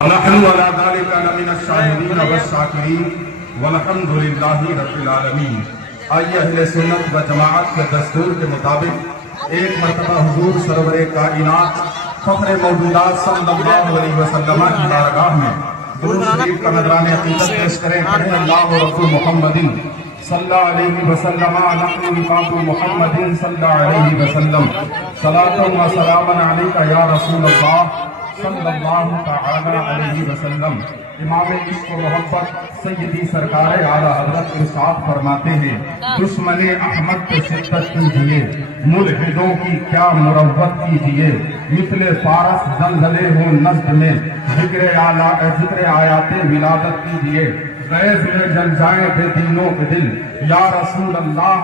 ونحن على ذلك لمن الشاهدين والشاکرین والحمد للہ رب العالمین۔ آئیے اہل سنت و جماعت کے دستور کے مطابق ایک مرتبہ حضور سرور کائنات فخر موجودات صلی اللہ علیہ وسلم کی بارگاہ میں درود شریف کا نذرانِ عقیدت پیش کریں۔ کہیں اللہ رسول محمد صلی اللہ علیہ وسلم نحن نفاق محمد صلی اللہ علیہ وسلم صلاۃ و سلام علیک یا رسول اللہ صلی اللہ تعالی علیہ وسلم۔ امام عشق و محبت سیدی سرکار اعلیٰ حضرت ارشاد فرماتے ہیں، دشمن احمد پہ شدت کیجئے، ملحدوں کی کیا مروت کیجئے، مثل فارس زلزلے ہو نزد میں، ذکر آیات ولادت کیجئے، غیظ میں جل جائیں بے دینوں کے دل، یا رسول اللہ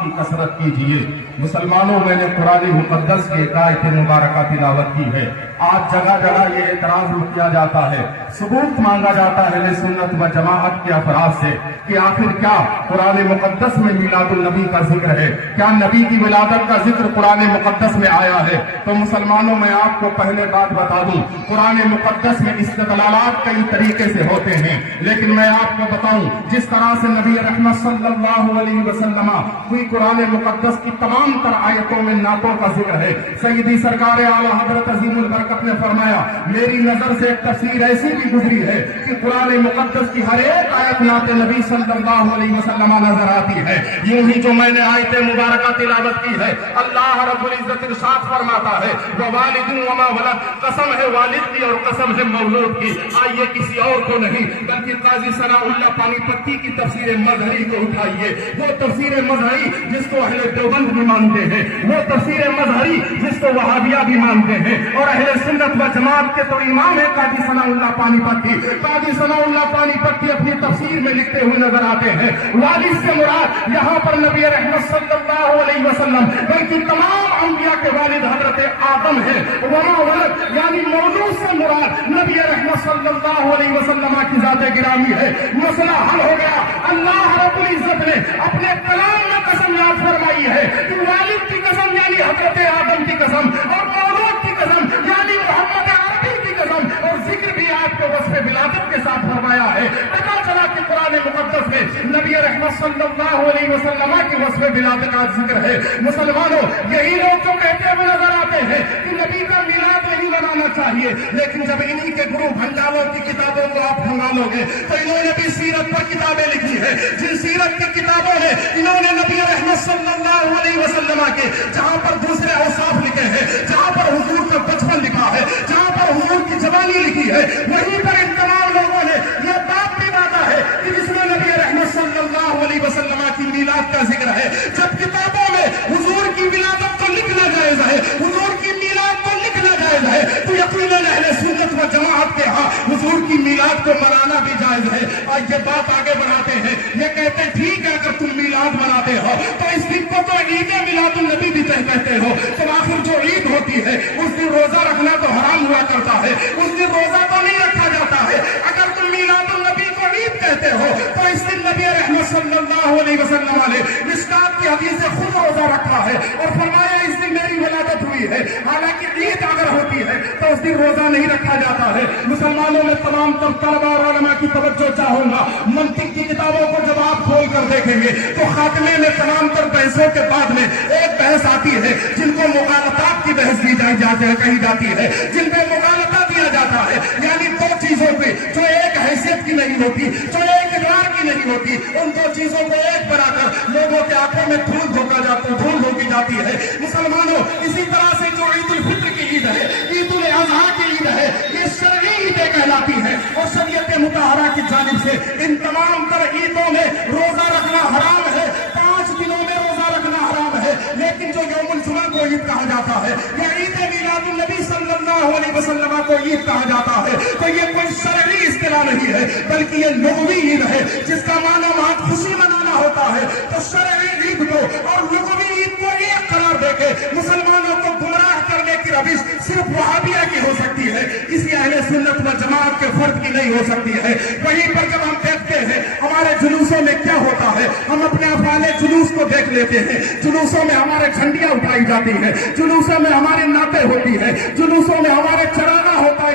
کی کثرت کیجئے۔ مسلمانوں، میں نے قرآن مقدس کی ایک آیت مبارکہ تلاوت کی ہے۔ آج جگہ جگہ یہ اعتراض کیا جاتا ہے، ثبوت مانگا جاتا ہے اہل سنت و جماعت کے افراد سے کہ آخر کیا قرآن مقدس میں میلاد النبی کا ذکر ہے؟ کیا نبی کی ولادت کا ذکر قرآن مقدس میں آیا ہے؟ تو مسلمانوں، میں آپ کو پہلے بات بتا دوں، قرآن مقدس میں استدلالات کئی طریقے سے ہوتے ہیں، لیکن میں آپ کو بتاؤں جس طرح سے نبی رحمت صلی اللہ علیہ وسلم کوئی قرآن مقدس کی تمام تر آیتوں میں نعتوں کا ذکر ہے۔ سیدی سرکار اعلیٰ حضرت عظیم البرکت نے فرمایا، میری نظر سے ایک تفسیر ایسی بھی گزری ہے کہ قرآن مقدس کی ہر ایک آیت نعت نبی صلی اللہ علیہ وسلم نظر آتی ہے۔ یوں ہی جو میں نے آیت مبارکہ تلاوت کی ہے، اللہ رب العزت ارشاد فرماتا ہے، ووالد وما ولد، قسم ہے والد کی اور قسم ہے مولود کی۔ آئیے کسی اور کو نہیں بلکہ قاضی ثناء اللہ پانی پتی کی تفسیر مظہری کو اٹھائیے، وہ تفسیر مظہری جس کو اہل دیوبند بھی مانتے ہیں، وہ تفسیر مظہری جس کو وہابیہ بھی مانتے ہیں، اور اہل سنت و جماعت کے تو امام ہے قاضی ثناء اللہ پانی پتی۔ قاضی ثناء اللہ پانی پتی اپنی تفسیر میں لکھتے ہوئے نظر آتے ہیں، والد سے مراد یہاں پر نبی رحمت صلی اللہ علیہ وسلم بلکہ تمام انبیاء کے والد حضرت آدم ہے۔ وما ولد یعنی مولود سے مراد نبی رحمت صلی اللہ علیہ وسلم کی ذات گرامی ہے۔ مسئلہ حل ہو گیا۔ اللہ رب العزت نے اپنے کلام میں قسم یاد فرمائی ہے کہ والد کی قسم یعنی حضرت آدم کی قسم، اور مولود کی قسم یعنی محمد عربی کی قسم، اور ذکر بھی آپ کو وصف ولادت کے ساتھ فرمایا ہے۔ پتا چلا کہ قرآن مقدس میں نبی رحمت صلی اللہ علیہ وسلم کی وصف ولادت کا ذکر ہے۔ مسلمانوں، یہی لوگ جو کہتے ہوئے نظر آتے ہیں کہ نبی کا میلاد نہیں منانا چاہیے، لیکن جب انہی کے گرو بھنڈاروں کی کتابوں کو آپ کھنگالو گے تو انہوں نے بھی سیرت پر کتابیں لکھی ہے۔ جن سیرت کی کتابوں میں انہوں نے نبی رحمت صلی اللہ علیہ وسلم کے جہاں پر دوسرے اوصاف لکھے ہیں، جہاں پر حضور کا بچپن لکھا ہے، جہاں پر حضور کی جوانی لکھی ہے، وہیں پر ان تمام لوگوں نے یہ بات بھی باتا ہے کہ جس میں نبی رحمت صلی اللہ علیہ وسلم کی میلاد کا ذکر ہے۔ جب کتابوں میں حضور کی ولادت کو لکھنا جائز ہے، حضور کی میلاد کو لکھنا جائز ہے، تو یقیناً اہل سنت و جماعت کے ہاں حضور کی میلاد کو منانا بھی جائز ہے۔ اور یہ بات آگے بڑھاتے ہیں، یہ کہتے ہیں ٹھیک ہے اگر تم میلاد مناتے ہو تو اس دن کو تو عید میلاد النبی بھی کہتے ہو، تو آخر جو عید ہوتی ہے اس دن روزہ رکھنا تو حرام ہوا کرتا ہے، اس دن روزہ تو نہیں رکھا جاتا ہے۔ اگر تم میلاد النبی کو عید کہتے ہو تو اس دن نبی رحمت صلی اللہ علیہ وسلم نے مشکات کی حدیث سے خود روزہ رکھا ہے اور فرمایا اس دن میری ولادت ہوئی ہے۔ حالانکہ عید اگر ہوتی ہے تو اس دن روزہ نہیں رکھا جاتا ہے۔ مسلمانوں میں تمام طلباء اور علماء کی توجہ چاہوں گا، منطق کی کتابوں کو جب آپ کھول کر دیکھیں گے تو خاتمے میں تمام تر بحثوں کے بعد میں ایک بحث آتی ہے جن کو مغالطات کی بحث کہی جاتی ہے، جن پہ مغالطہ دیا جاتا ہے، یعنی دو چیزوں پہ جو ایک حیثیت کی نہیں ہوتی، جو ایک ادوار کی نہیں ہوتی، ان دو چیزوں کو ایک بنا کر لوگوں کے آنکھوں میں دھول دھوکی جاتی ہے۔ مسلمانوں، اسی طرح سے جو عید الفطر کی عید ہے، عید الاضحیٰ کی عید ہے، یہ شرعی عیدیں کہلاتی ہے، اور شریعت مطہرہ کی جانب سے ان تمام تر عیدوں میں روزہ رکھنا حرام ہے۔ 5 دنوں میں روزہ رکھنا حرام ہے، لیکن جو یوم الجمعہ کو عید کہا جاتا ہے یا عید میلاد النبی صلی اللہ علیہ وسلم کو عید کہا جاتا ہے، تو یہ کوئی شرعی اصطلاح نہیں ہے بلکہ یہ لغوی عید ہے، جس کا معنی وہاں خوشی منانا ہوتا ہے۔ تو شرعی عید کو اور لغوی عید کو ایک قرار دے کے مسلمانوں کو گمراہ کرنے کی روش صرف وہابیہ کی ہو سکتی ہے، کسی اہل سنت و جماعت کے فرد کی نہیں ہو سکتی ہے۔ وہیں پر جب ہم دیکھتے ہیں ہمارے جلوسوں میں کیا ہوتا ہے، ہم اپنے افعال جلوس کو دیکھ لیتے ہیں، جلوسوں میں ہمارے جھنڈیاں اٹھائی جاتی ہیں، جلوسوں میں ہماری نعتیں ہوتی ہیں، جلوسوں میں ہمارے چراغاں ہوتا ہے،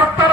70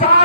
4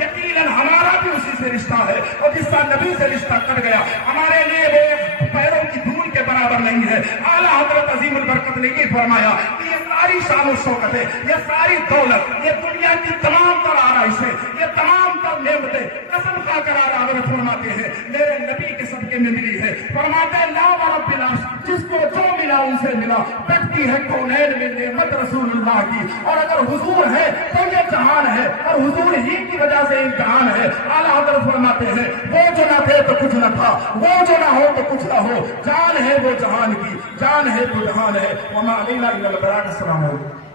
یقیناً ہمارا بھی اسی سے رشتہ ہے، اور جس کا نبی سے رشتہ کٹ گیا ہمارے لیے وہ پیروں کی دھول کے برابر نہیں ہے۔ اعلیٰ حضرت عظیم البرکت نے یہ فرمایا کہ یہ ساری شان و شوکت ہے، یہ ساری دولت، یہ دنیا کی تمام تر آرائشیں، یہ تمام تر نعمتیں قسم کھا کر اعلیٰ حضرت فرماتے ہیں میرے نبی کے صدقے میں ملی ہے۔ فرماتے ہیں لا ورب العرش، جس کو جو ملا ان سے ملا، بٹتی ہے کونین میں نعمت رسول اللہ کی، اور اگر حضور ہے تو یہ جہان ہے، اور حضور ہی کی وجہ سے امتحان ہے۔ اعلیٰ حضرت فرماتے ہیں وہ جو نہ تھے تو کچھ نہ تھا، وہ جو نہ ہو تو کچھ نہ ہو، جان ہے وہ جہان کی، جان ہے تو جہان ہے۔ وما علینا الا البلاغ۔ السلام علیکم۔